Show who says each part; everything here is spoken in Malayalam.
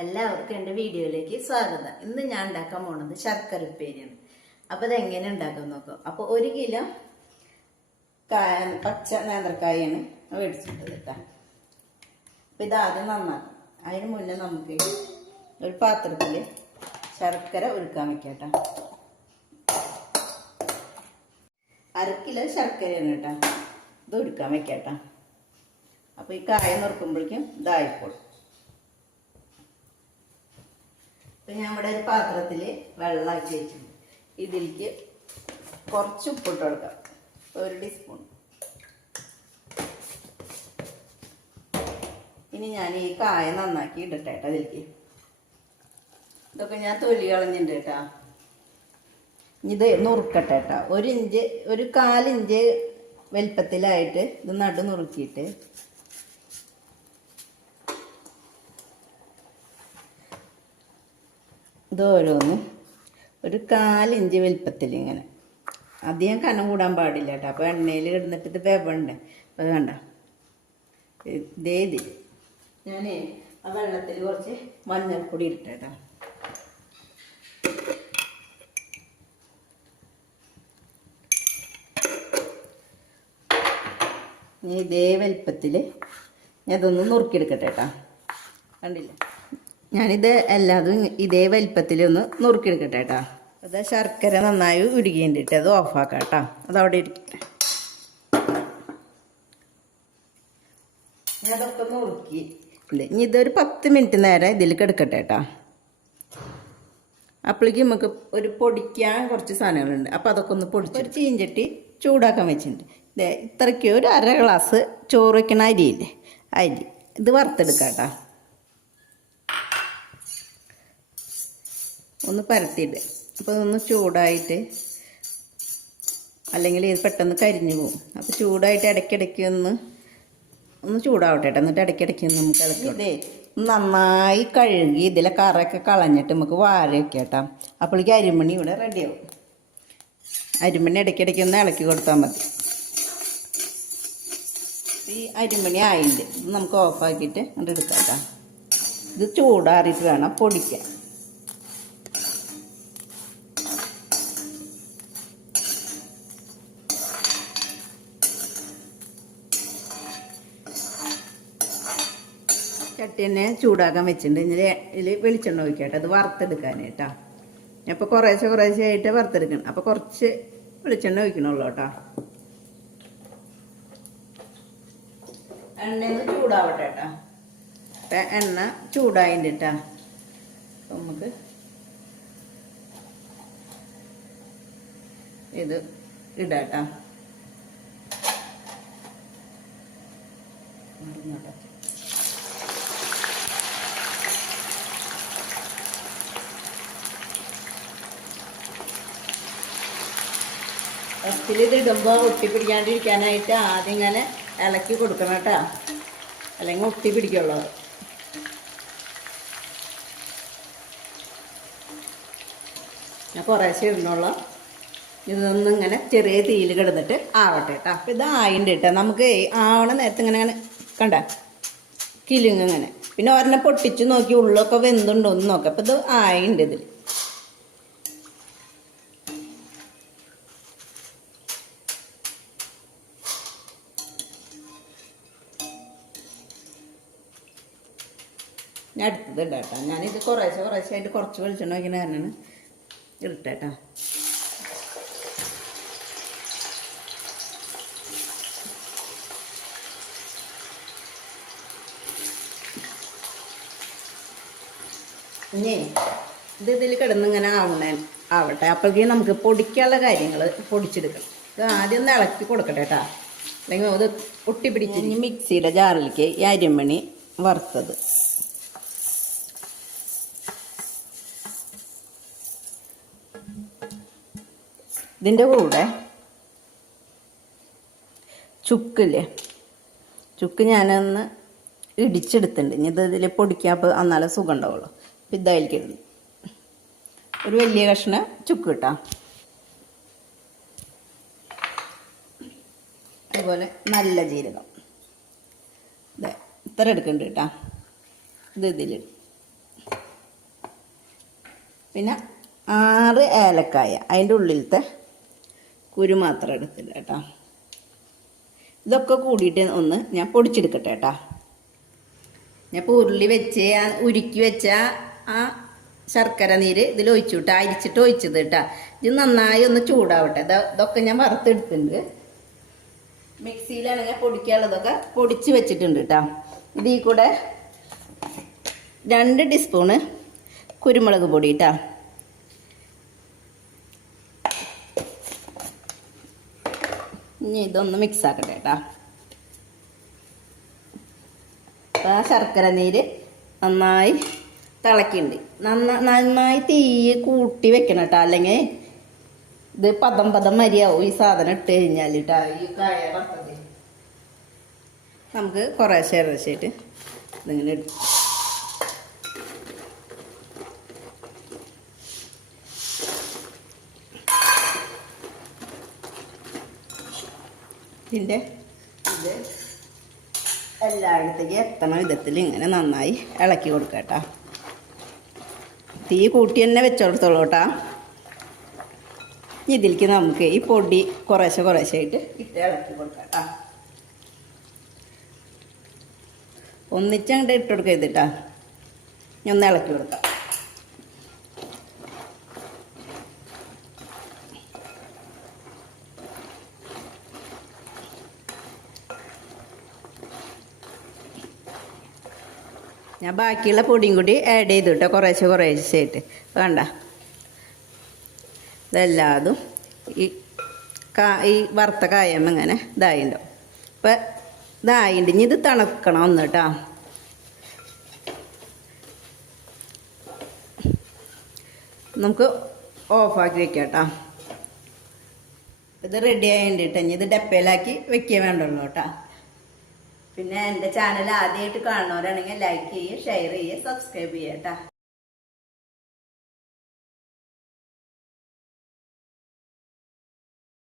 Speaker 1: എല്ലാവർക്കും എന്റെ വീഡിയോയിലേക്ക് സ്വാഗതം. ഇന്ന് ഞാൻ ഉണ്ടാക്കാൻ പോണത് ശർക്കര ഉപ്പേരിയാണ്. അപ്പോൾ ഇത് എങ്ങനെ ഉണ്ടാക്കാൻ നോക്കാം. അപ്പോൾ ഒരു കിലോ പച്ച നേന്ത്രക്കായാണ് മേടിച്ചിട്ടത് കേട്ടോ. അപ്പോൾ ഇത് ആദ്യം നന്നാക്കും. അതിന് മുന്നേ നമുക്ക് ഒരു പാത്രത്തിൽ ശർക്കര ഒരുക്കാൻ വെക്കാം അര കിലോ ശർക്കരയാണ് കേട്ടോ. ഇത് ഒരുക്കാൻ വെക്കാം അപ്പോൾ ഈ കായ നുറുക്കുമ്പോഴേക്കും ഇതായിക്കോളും. ഇപ്പം ഞാൻ ഇവിടെ ഒരു പാത്രത്തിൽ വെള്ളമാക്കി വെച്ചിട്ടുണ്ട്. ഇതിലേക്ക് കുറച്ച് ഉപ്പിട്ട് കൊടുക്കാം. ഒരു ടീസ്പൂൺ. ഇനി ഞാൻ ഈ കായ നന്നാക്കി ഇടട്ടെ കേട്ടോ അതിലേക്ക് ഇതൊക്കെ ഞാൻ തൊലി കളഞ്ഞിട്ടുണ്ട് കേട്ടോ. ഇത് നുറുക്കട്ടെ കേട്ടോ. ഒരു ഇഞ്ച് ഒരു കാലിഞ്ച് വലിപ്പത്തിലായിട്ട് ഇത് നടു നുറുക്കിയിട്ട് ഇത് ഓരോന്നും ഒരു കാലിഞ്ച് വലിപ്പത്തിൽ ഇങ്ങനെ. അധികം കനം കൂടാൻ പാടില്ല കേട്ടോ. അപ്പോൾ എണ്ണയിൽ ഇടുന്നിട്ട് ഇത് വേവണ്ടേ അപ്പോൾ അത് കണ്ട? ഇതേ ഇത്. ഞാൻ ആ വെള്ളത്തിൽ കുറച്ച് മഞ്ഞൾപ്പൊടി ഇട്ടേ കേട്ടോ. ഇനി ഇതേ വലിപ്പത്തിൽ ഞാൻ ഇതൊന്ന് നുറുക്കിയെടുക്കട്ടെ കേട്ടോ. കണ്ടില്ല? ഞാനിത് എല്ലാതും ഇതേ വലിപ്പത്തിലൊന്ന് നുറുക്കിയെടുക്കട്ടെ കേട്ടോ അത് ശർക്കര നന്നായി ഉരുകിയിട്ട് അത് ഓഫാക്കാം കേട്ടോ അതവിടെ ഇരിക്കട്ടെ. അതൊക്കെ നുറുക്കി. ഇനി ഇതൊരു പത്ത് മിനിറ്റ് നേരം ഇതിൽ കിടക്കട്ടെ കേട്ടോ അപ്പോഴേക്കും നമുക്ക് ഒരു പൊടിക്കാൻ കുറച്ച് സാധനങ്ങളുണ്ട്. അപ്പോൾ അതൊക്കെ ഒന്ന് പൊടിച്ച് ഒരു ചീഞ്ചട്ടി ചൂടാക്കാൻ വെച്ചിട്ടുണ്ട്. ഇത്രയ്ക്ക് ഒരു അര ഗ്ലാസ് ചോറ് വയ്ക്കണ അരിയില്ലേ? അരി. ഇത് വറുത്തെടുക്കാം കേട്ടോ ഒന്ന് പരത്തിയിട്ട് അപ്പോൾ ഒന്ന് ചൂടായിട്ട് അല്ലെങ്കിൽ ഇത് പെട്ടെന്ന് കരിഞ്ഞു പോകും അപ്പോൾ ചൂടായിട്ട് ഇടയ്ക്കിടയ്ക്ക് ഒന്ന് ഒന്ന് ചൂടാവട്ടെ എന്നിട്ട് ഇടയ്ക്കിടയ്ക്ക് നമുക്ക് ഇളക്കി ഇതേ നന്നായി കഴുകി ഇതിലെ കറയൊക്കെ കളഞ്ഞിട്ട് നമുക്ക് വാര വെക്കാം കേട്ടോ അപ്പോഴേക്ക് അരിമണി ഇവിടെ റെഡിയാവും. അരിമണി ഇടയ്ക്കിടയ്ക്ക് ഒന്ന് ഇളക്കി കൊടുത്താൽ മതി. ഈ അരിമണി ആയില്ലേ? നമുക്ക് ഓഫാക്കിയിട്ട് അങ്ങോട്ട് എടുക്കാം കേട്ടോ ഇത് ചൂടാറിയിട്ട് വേണം പൊടിക്കാൻ. ചട്ടി തന്നെ ചൂടാക്കാൻ വെച്ചിട്ടുണ്ട്. ഇനി ഇതിൽ വെളിച്ചെണ്ണ ഒഴിക്കട്ടെ. അത് വറുത്തെടുക്കാനായിട്ടാ അപ്പോൾ കുറേശ്ശെ കുറേശ്ശെ ആയിട്ട് വറുത്തെടുക്കണം. അപ്പോൾ കുറച്ച് വെളിച്ചെണ്ണ ഒഴിക്കണുള്ളൂ കേട്ടോ. എണ്ണ ചൂടാവട്ടെ കേട്ടോ. അപ്പം എണ്ണ ചൂടായിട്ടുണ്ട് കേട്ടോ. നമുക്ക് ഇത് ഇടാട്ടോ ഫസ്റ്റിൽ ഇത് ഇടുമ്പോൾ ഒട്ടി പിടിക്കാണ്ടിരിക്കാനായിട്ട് ആദ്യം ഇങ്ങനെ ഇളക്കി കൊടുക്കണം കേട്ടോ. അല്ലെങ്കിൽ ഒട്ടി പിടിക്കുള്ളൂ. ഞാൻ കുറേശ്ശെ ഇടുന്നുള്ളൂ ഇതൊന്നും ഇങ്ങനെ ചെറിയ തീയിൽ കിടന്നിട്ട് ആവട്ടെ കേട്ടോ. അപ്പം ഇതായിണ്ട് കേട്ടോ. നമുക്ക് ആവണ നേരത്തെ ഇങ്ങനെ ഇങ്ങനെ കണ്ട? കിലുങ്ങ് പിന്നെ ഒരെണ്ണം പൊട്ടിച്ച് നോക്കി ഉള്ളൊക്കെ വെന്തുണ്ടോ എന്ന് നോക്കാം. അപ്പം ഇത് ആയിണ്ട് ഇതിൽ ഞാൻ അടുത്തത് ഇടാട്ടോ ഞാനിത് കുറേശ്ശെ കുറേശ്ശെ അതിന്റെ കുറച്ച് വെളിച്ചെണ്ണ വയ്ക്കുന്ന കാരണമാണ് ഇട്ടേട്ടാ ഇനി ഇത് ഇതിൽ കിടന്നിങ്ങനെ ആവണേ ആവട്ടെ. അപ്പോഴേക്കും നമുക്ക് പൊടിക്കാനുള്ള കാര്യങ്ങൾ പൊടിച്ചെടുക്കണം. ഇത് ആദ്യം ഒന്ന് ഇളക്കി കൊടുക്കട്ടെ കേട്ടോ. അല്ലെങ്കിൽ അത് ഒട്ടിപ്പിടിച്ച് മിക്സിയുടെ ജാറിലേക്ക് ഈ അരിമണി വറുത്തത്. ഇതിന്റെ കൂടെ ചുക്കില്ലേ? ചുക്ക് ഞാനൊന്ന് ഇടിച്ചെടുത്തിട്ടുണ്ട്. ഇനി ഇത് ഇതിൽ പൊടിക്കാൻ അപ്പോൾ സുഖം ഉണ്ടാവുള്ളൂ അപ്പം ഇതായിരിക്കും ഒരു വലിയ കഷ്ണം ചുക്ക് കിട്ടാം അതുപോലെ നല്ല ജീരകം. ഇതേ ഇത്ര എടുക്കുന്നുണ്ട് കേട്ടോ. ഇത് ഇതിൽ പിന്നെ ആറ് ഏലക്കായ അതിന്റെ ഉള്ളിലത്തെ കുരു മാത്രം എടുത്തില്ല കേട്ടോ. ഇതൊക്കെ കൂടിയിട്ട് ഒന്ന് ഞാൻ പൊടിച്ചെടുക്കട്ടെ കേട്ടോ. ഞാൻ ഇപ്പോൾ ഉരുളി വെച്ച് ഉരുക്കി വെച്ച ആ ശർക്കര നീര് ഇതിൽ ഒഴിച്ചു വിട്ടാ അരിച്ചിട്ട് ഒഴിച്ചത് കേട്ടോ. ഇത് നന്നായി ഒന്ന് ചൂടാവട്ടെ. ഇത് ഇതൊക്കെ ഞാൻ വറുത്തെടുത്തിട്ടുണ്ട്. ഞാൻ പൊടിക്കാനുള്ളതൊക്കെ പൊടിച്ച് വെച്ചിട്ടുണ്ട് കേട്ടോ. ഇതിൽ കൂടെ രണ്ട് ടീസ്പൂണ് കുരുമുളക് പൊടി കേട്ടോ. ഇനി ഇതൊന്ന് മിക്സ് ആക്കട്ടെ കേട്ടോ. അപ്പോൾ ആ ശർക്കര നീര് നന്നായി തിളക്കിണ്ട് നന്ന നന്നായി തീ കൂട്ടി വെക്കണം കേട്ടോ. അല്ലെങ്കിൽ ഇത് പദം പദം മരിയാവും ഈ സാധനം ഇട്ട് കഴിഞ്ഞാൽ കേട്ടോ ഈ കായ നമുക്ക് കുറേശ്ശെ കുറേശ്ശായിട്ട് ഇതിങ്ങനെ ഇട്ട് ഇതിന്റെ ഇത് എല്ലായിടത്തേക്കും എത്തണ വിധത്തിൽ ഇങ്ങനെ നന്നായി ഇളക്കി കൊടുക്കുക കേട്ടോ. തീ കൂട്ടി തന്നെ വെച്ചോടത്തോളൂ കേട്ടോ. ഇതിലേക്ക് നമുക്ക് ഈ പൊടി കുറേശ്ശെ കുറേശ്ശായിട്ട് ഇട്ട് ഇളക്കി കൊടുക്കാം ഒന്നിച്ചങ്ങോട്ട് ഇട്ട് കൊടുക്കുക ഇതിട്ടാ ഇനി ഒന്ന് ഇളക്കി കൊടുക്കാം. ഞാൻ ബാക്കിയുള്ള പൊടിയും കൂടി ആഡ് ചെയ്തു കേട്ടോ കുറേശ്ശെ കുറേശ്ശായിട്ട് വേണ്ട ഇതെല്ലാതും ഈ കാ ഈ വറുത്ത കായമ്മ ഇങ്ങനെ ഇതായിണ്ടാവും അപ്പം ഇതായിണ്ട്. ഇനി ഇത് തണുക്കണം ഒന്ന് കേട്ടോ നമുക്ക് ഓഫാക്കി വെക്കാം കേട്ടോ ഇത് റെഡി ആയിട്ടുണ്ട് ഇനി ഇത് ഡപ്പയിലാക്കി വെക്കാൻ വേണ്ടുള്ളൂ കേട്ടോ പിന്നെ എന്റെ ചാനൽ ആദ്യമായിട്ട് കാണുന്നവരാണെങ്കിൽ ലൈക്ക് ചെയ്യുക ഷെയർ ചെയ്യുക സബ്സ്ക്രൈബ് ചെയ്യുക കേട്ടോ